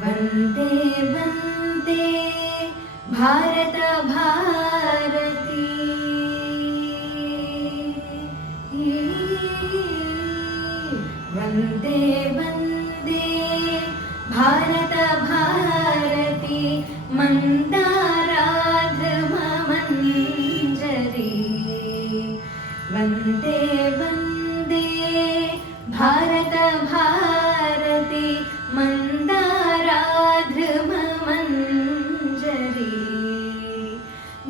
वन्दे वन्दे भारत भारती वन्दे वन्दे भारत भारती मन्दारार्द्रममञ्जरी वन्दे वन्दे भारत भारती मन्दारार्द्रममञ्जरी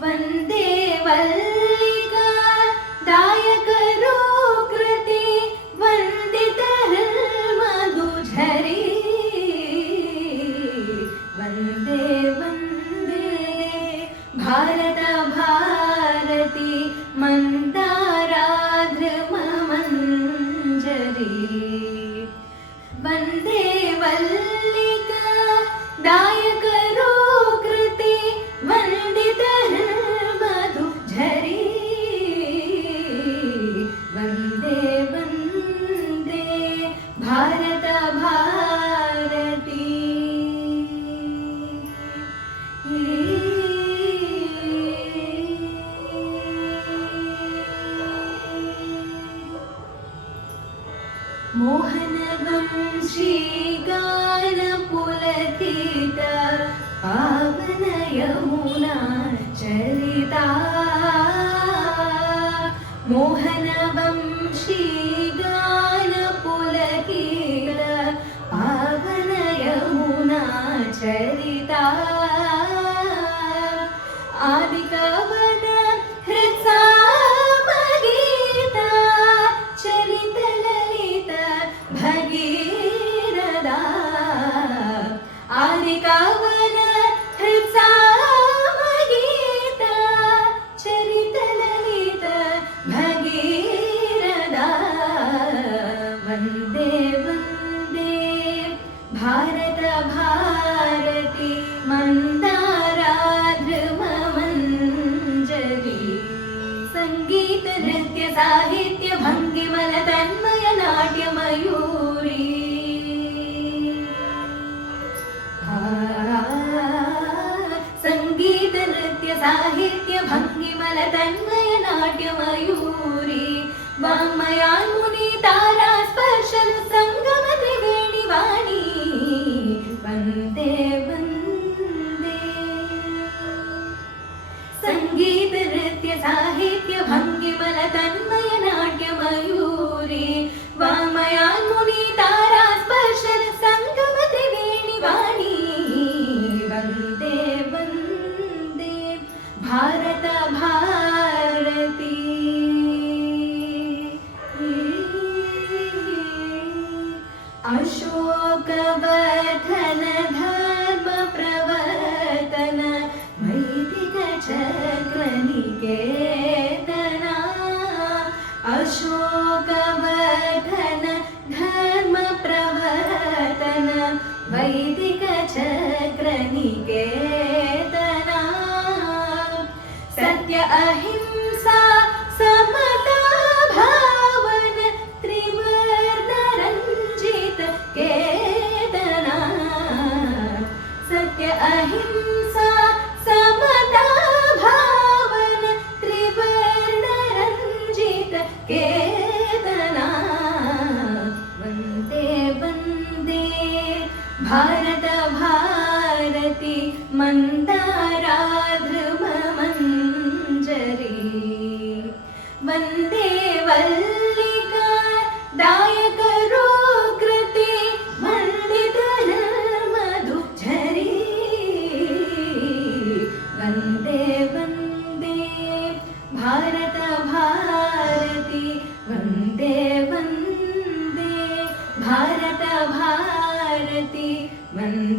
वन्दे वल्लिका दायकरूकृति वन्दितहृन्मधुझरी वन्दे वन्दे भारत भारती मन्दारार्द्रममञ्जरी वन्दे वल्लिका दायकरूकृति वन्दितहृन्मधुझरी वन्दे वन्दे भारत भारती मोहनवंशी गानपुलकित पावन यमुना चरिता मोहनवंशी गानपुलकित पावन यमुना चरिता आदिकवन हृत्सामगीता चरितललित भगीरथा आदिकवन हृत्सामगीता चरितललित भगीरथा वन्दे वन्दे भारत भारती मन्दारार्द्रममञ्जरी संगीत नृत्य साहित्य भंगिमल तन्मय नाट्यमयूरी संगीत नृत्य साहित्य भंगिमल तन्मय नाट्यमयूरी वाङ्मयान्मुनि तारा स्पर्शन संगम त्रिवेणी वाणी वन्दे वन्दे संगीत नृत्य साहित्य भंगिमल तन्मय नाट्यमयूरी वाङ्मयान्मुनि तारा स्पर्शन संगम त्रिवेणी वाणी वन्दे वन्दे भारत भारती अशोकवर्धन धर्म प्रवर्तन वैदिक चक्र निकेतना अशोकवर्धन धर्म प्रवर्तन वैदिक चक्र निकेतना सत्य अहिंसा समता भावन त्रिवर्ण रंजित केतना सत्य अहिंसा समता भावन त्रिवर्ण रंजित केतना वन्दे वन्दे भारत भारती मन्दारार्द्रममञ्जरी वन्दे वल्लिका दायकरूकृति वन्दितहृन्मधुझरी वन्दे वन्दे भारत भारती वन्दे वन्दे भारत भारती वन्दे